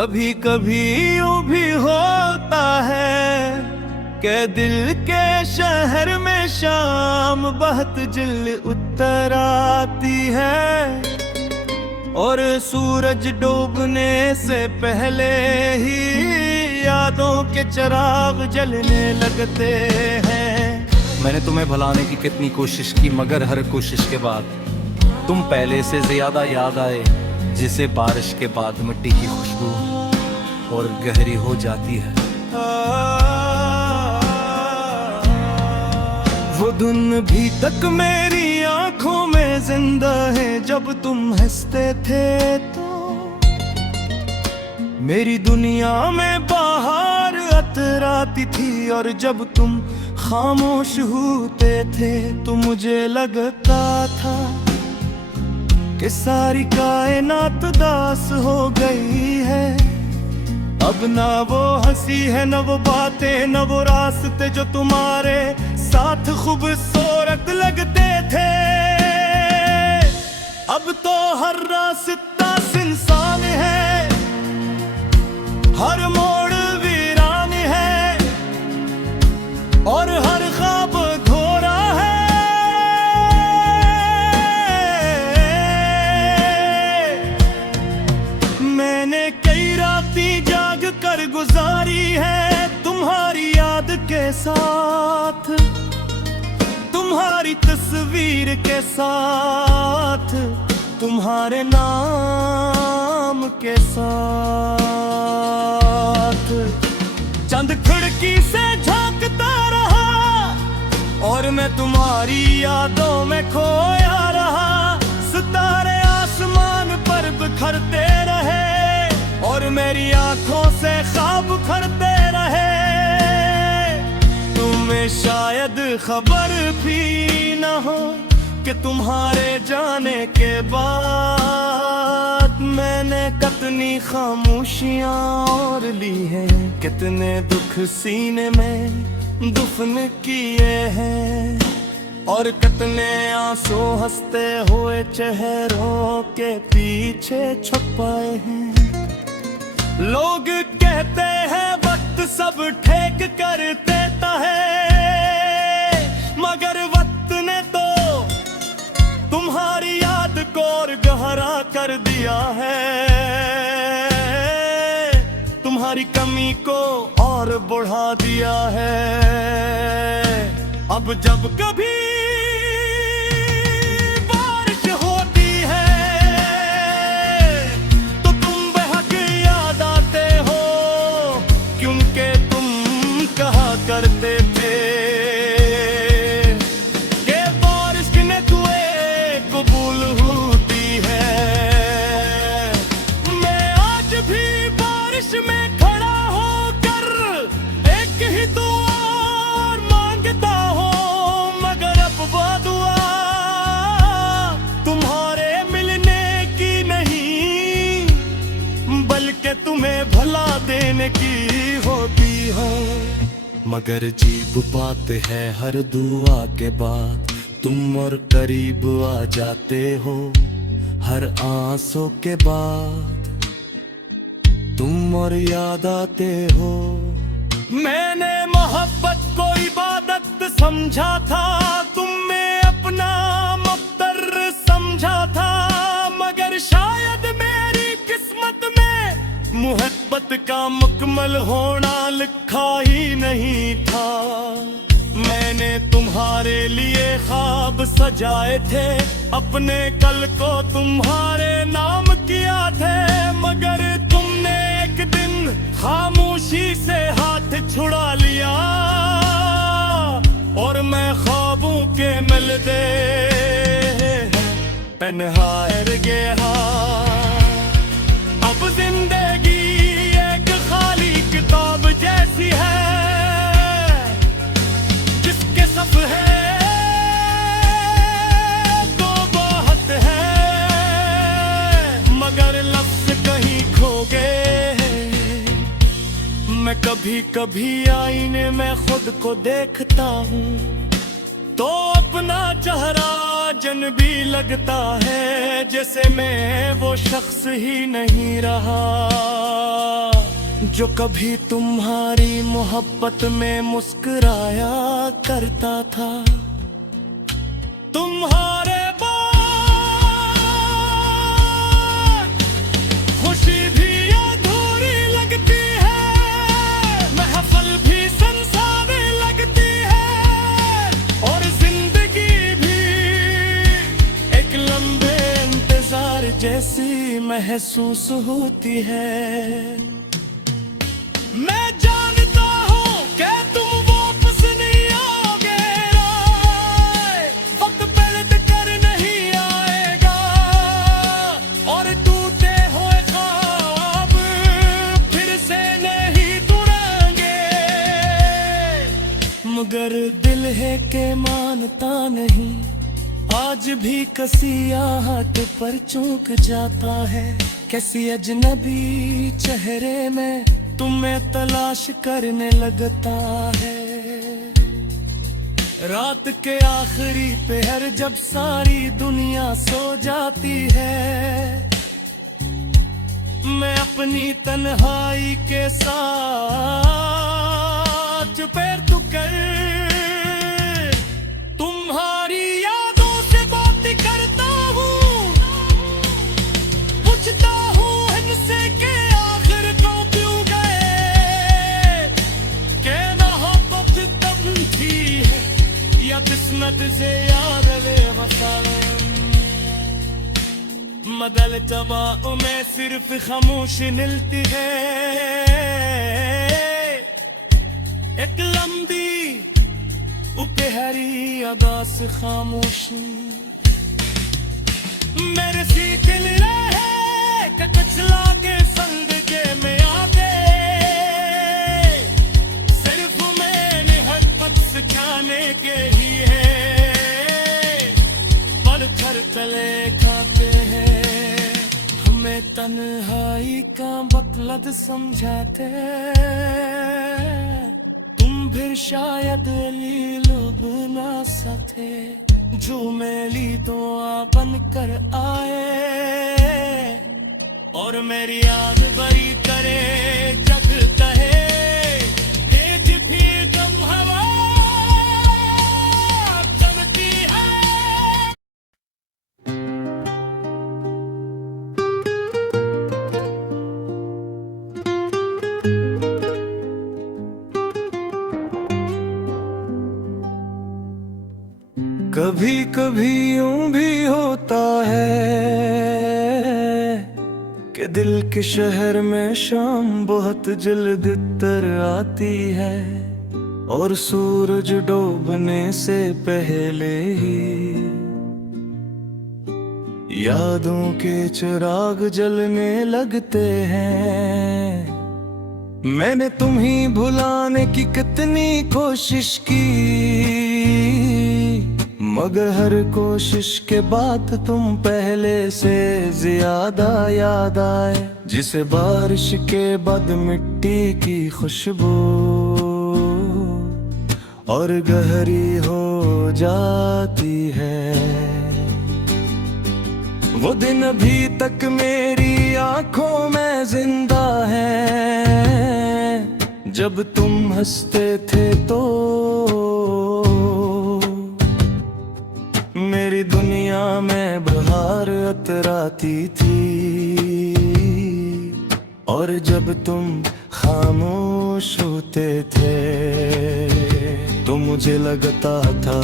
कभी कभी यूं भी होता है कि दिल के शहर में शाम बहुत जल्दी उतर आती है, और सूरज डूबने से पहले ही यादों के चिराग जलने लगते हैं। मैंने तुम्हें भुलाने की कितनी कोशिश की, मगर हर कोशिश के बाद तुम पहले से ज्यादा याद आए, जिसे बारिश के बाद मिट्टी की खुशबू और गहरी हो जाती है। वो दिन भी तक मेरी आंखों में जिंदा है, जब तुम हंसते थे तो मेरी दुनिया में बाहर अतर आती थी, और जब तुम खामोश होते थे तो मुझे लगता था कि सारी कायनात दास हो गई है। अब ना वो हंसी है, न वो बातें, न वो रास्ते जो तुम्हारे साथ खूबसूरत लगते थे। अब तो हर रास्ता सुनसान है, हर मोड़ वीरान है, और हर ख्वाब अधूरा है। मैंने कई रातें जाग कर गुजारी है तुम्हारी याद के साथ, तुम्हारी तस्वीर के साथ, तुम्हारे नाम के साथ। चंद खिड़की से झांकता रहा और मैं तुम्हारी यादों में खोया रहा। सितारे आसमान पर बिखरते रहे और मेरी आंखों से ख्वाब भरते रहे। तुम्हें शायद खबर भी न हो कि तुम्हारे जाने के बाद मैंने कितनी खामोशियां और ली हैं, कितने दुख सीने में दफन किए हैं, और कितने आंसू हंसते हुए चेहरों के पीछे छुपाए हैं। लोग कहते हैं वक्त सब ठीक कर देता है, मगर वक्त ने तो तुम्हारी याद को और गहरा कर दिया है, तुम्हारी कमी को और बढ़ा दिया है। अब जब कभी बारिश होती है तो तुम बेहद याद आते हो, क्योंकि तुम कहा करते थे कि बारिश ने तुम्हें कबूल होती है। मैं आज भी बारिश में खड़ा होकर एक ही दुआ मांगता हूँ, मगर अब वो दुआ तुम्हारे मिलने की नहीं, बल्कि तुम्हें भला देने की होती है। मगर अजीब बात है, हर दुआ के बाद तुम और करीब आ जाते हो, हर आंसू के बाद तुम और याद आते हो। मैंने मोहब्बत को इबादत समझा था, तुम में अपना मुफ्तर समझा था, मगर शायद मेरी किस्मत में मोहब्बत का मुकम्मल होना लिखा ही नहीं था। मैंने तुम्हारे लिए ख्वाब सजाए थे, अपने कल को तुम्हारे नाम किया थे, मगर तुमने एक दिन खामोशी से हाथ छुड़ा लिया, और मैं ख्वाबों के मिलते तन्हा रह गया। अब जिंदगी एक खाली किताब जैसी है, जिसके सफ़े तो बहुत है, मगर लफ्ज़ कहीं खो गए। मैं कभी कभी आईने में खुद को देखता हूँ तो अपना चेहरा जन भी लगता है, जैसे मैं वो शख्स ही नहीं रहा जो कभी तुम्हारी मोहब्बत में मुस्कुराया करता था। तुम्हारे बाद खुशी भी अधूरी लगती है, महफल भी संसारी लगती है, और जिंदगी भी एक लंबे इंतजार जैसी महसूस होती है। मैं जानता हूँ कि तुम वापस नहीं आओगे, वक्त पलट कर नहीं आएगा, और टूटे हुए ख्वाब फिर से नहीं तुड़ेंगे। मगर दिल है के मानता नहीं, आज भी कसी आहट पर चूक जाता है। कैसी अजनबी चेहरे में तुम्हें तलाश करने लगता है। रात के आखिरी पहर जब सारी दुनिया सो जाती है, मैं अपनी तन्हाई के साथ पैर तू कर तुम्हारी यादों से बात करता हूँ, पूछता हूँ इनसे के आखिर को क्यों गए, के मोहब्बत तब थी या किस्मत से याद ले वसालम। मदल तबाह में सिर्फ खामोशी मिलती है, एक लंबी उपहरी अदा से खामोशी मेरे सीख रहे कचला के संग के में आगे, सिर्फ मैंने हरकत सिखाने के ही है, पत्थर तले खाते हैं हमें तन्हाई का मतलब समझाते। तुम भी शायद लीलब ना सके जो मेरी दुआ बन कर आए, और मेरी याद बरी करे जग कहे तेज भी कम हवा चलती है। कभी कभी यूं भी होता है कि दिल के शहर में शाम बहुत जल्द तर आती है, और सूरज डूबने से पहले ही यादों के चिराग जलने लगते हैं। मैंने तुम्हें भुलाने की कितनी कोशिश की, मगर हर कोशिश के बाद तुम पहले से ज्यादा याद आए, जिसे बारिश के बाद मिट्टी की खुशबू और गहरी हो जाती है। वो दिन अभी तक मेरी आंखों में जिंदा है, जब तुम हंसते थे तो मेरी दुनिया में बहार अतराती थी, और जब तुम खामोश होते थे तो मुझे लगता था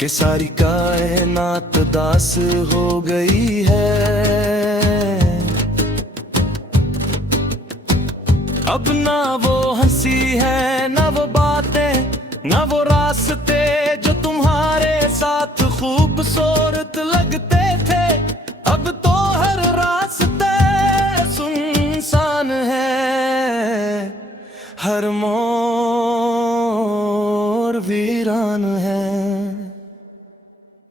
कि सारी कायनात दास हो गई है। अब ना वो हंसी है, ना वो बातें, ना वो रास्ते जो तुम्हारे साथ खूबसूरत लगते थे। अब तो हर रास्ते सुनसान है, हर मोड़ वीरान है।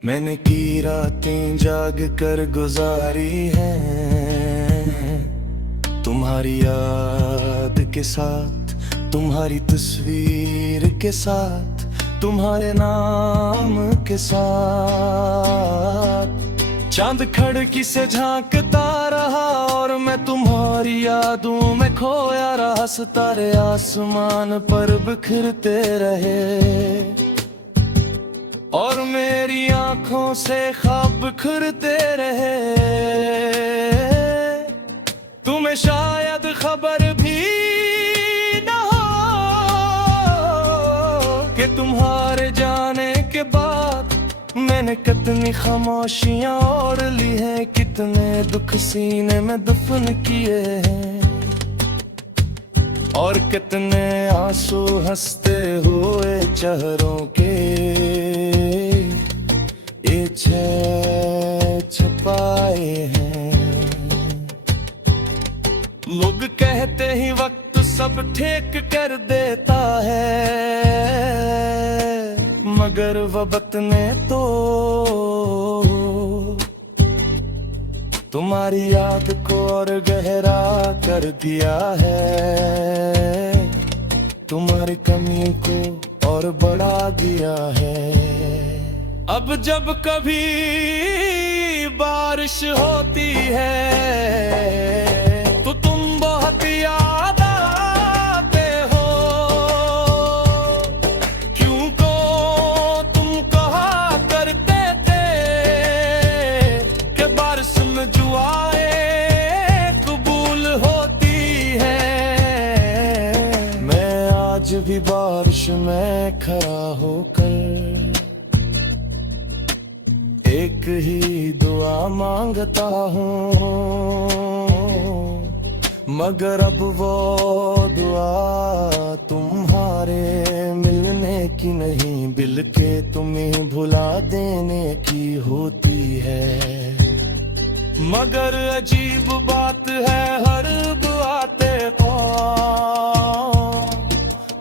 मैंने की रातें जाग कर गुजारी हैं, तुम्हारी याद के साथ, तुम्हारी तस्वीर के साथ, तुम्हारे नाम के साथ। चांद खिड़की से झांकता रहा और मैं तुम्हारी यादों में खोया रहा। सितारे आसमान पर बिखरते रहे और मेरी आंखों से ख्वाब बिखरते रहे। तुम्हें शायद खबर भी न हो कि तुम्हारे जाने के बाद मैंने कितनी खामोशियां ओढ़ ली हैं, कितने दुख सीने में दफन किए हैं और कितने आंसू हंसते हुए चेहरों के छपाए हैं। लोग कहते ही वक्त सब ठीक कर देता है, मगर वक्त ने तो तुम्हारी याद को और गहरा कर दिया है, तुम्हारी कमी को और बढ़ा दिया है। अब जब कभी बारिश होती है तो तुम बहुत याद आते हो। क्यों को तुम कहा करते थे कि बारिश में दुआएं कबूल होती है। मैं आज भी बारिश में खड़ा होकर एक ही दुआ मांगता हूँ, मगर अब वो दुआ तुम्हारे मिलने की नहीं, बल्कि तुम्हें भुला देने की होती है। मगर अजीब बात है, हर दुआते को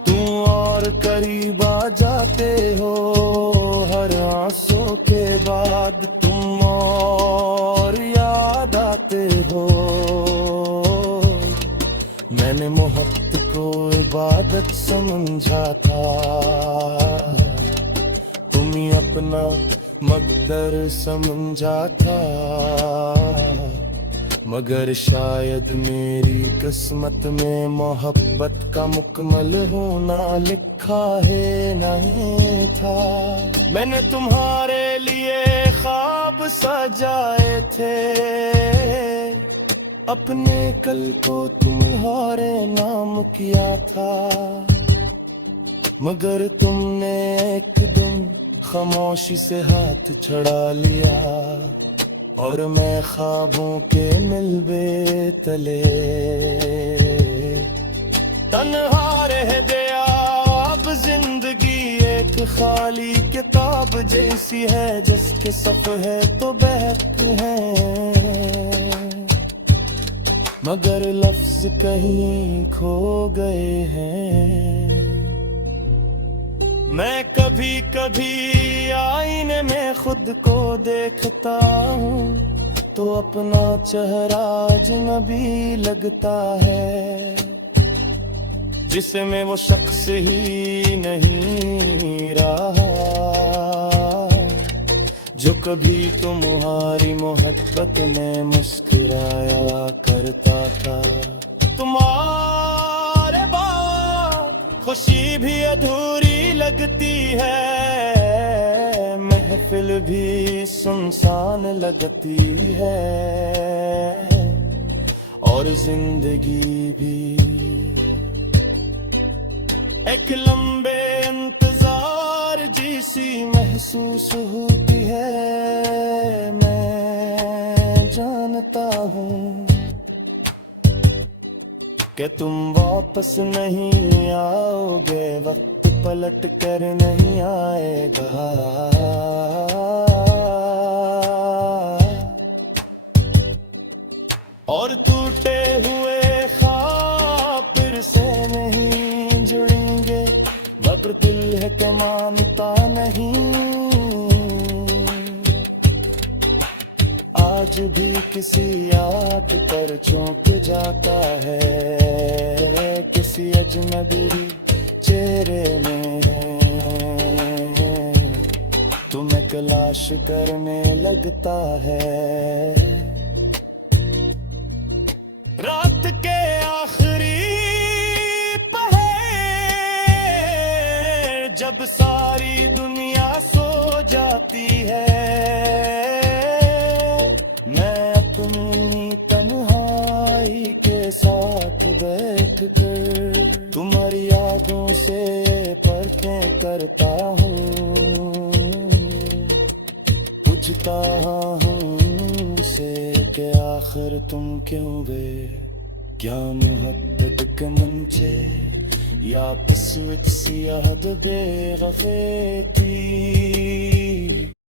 तुम और करीब आ जाते हो। हर आंसू के बाद तुम और याद आते हो। मैंने मोहब्बत को इबादत समझा था, तुम ही अपना मकदर समझा था। मगर शायद मेरी किस्मत में मोहब्बत का मुकम्मल होना लिखा है नहीं था। मैंने तुम्हारे लिए ख्वाब सजाए थे, अपने कल को तुम्हारे नाम किया था। मगर तुमने एकदम खामोशी से हाथ छड़ा लिया और मैं ख्वाबों के मिलबे तले तन्हा रह गया। अब जिंदगी एक खाली किताब जैसी है, जिसके सफ़े तो बहक हैं, मगर लफ्ज कहीं खो गए हैं। मैं कभी कभी आईने में खुद को देखता हूँ तो अपना चेहरा अजनबी लगता है, जिसे मैं वो शख्स ही नहीं रहा जो कभी तुम्हारी मोहब्बत में मुस्कुराया करता था। तुम्हारे बाद खुशी भी अधूरी लगती है, महफिल भी सुनसान लगती है और जिंदगी भी एक लंबे इंतजार जैसी महसूस होती है। मैं जानता हूँ कि तुम वापस नहीं आओगे, वक्त पलट कर नहीं आएगा। और टूटे हुए ख्वाब फिर से नहीं जुड़ेंगे, मगर दिल है कि मानता नहीं। आज भी किसी आँख पर चौंक जाता है, किसी अजनबी चेहरे में तलाश करने लगता है। रात के आखिरी पहर जब सारी दुनिया सो जाती है, मैं अपनी तन्हाई के साथ बैठ कर तुम्हारी यादों से परतें करता हूँ, पूछता हूँ से कि आखिर तुम क्यों गए, क्या मुहब्बत के मंचे या पिस विच सी याद बेवफे थी।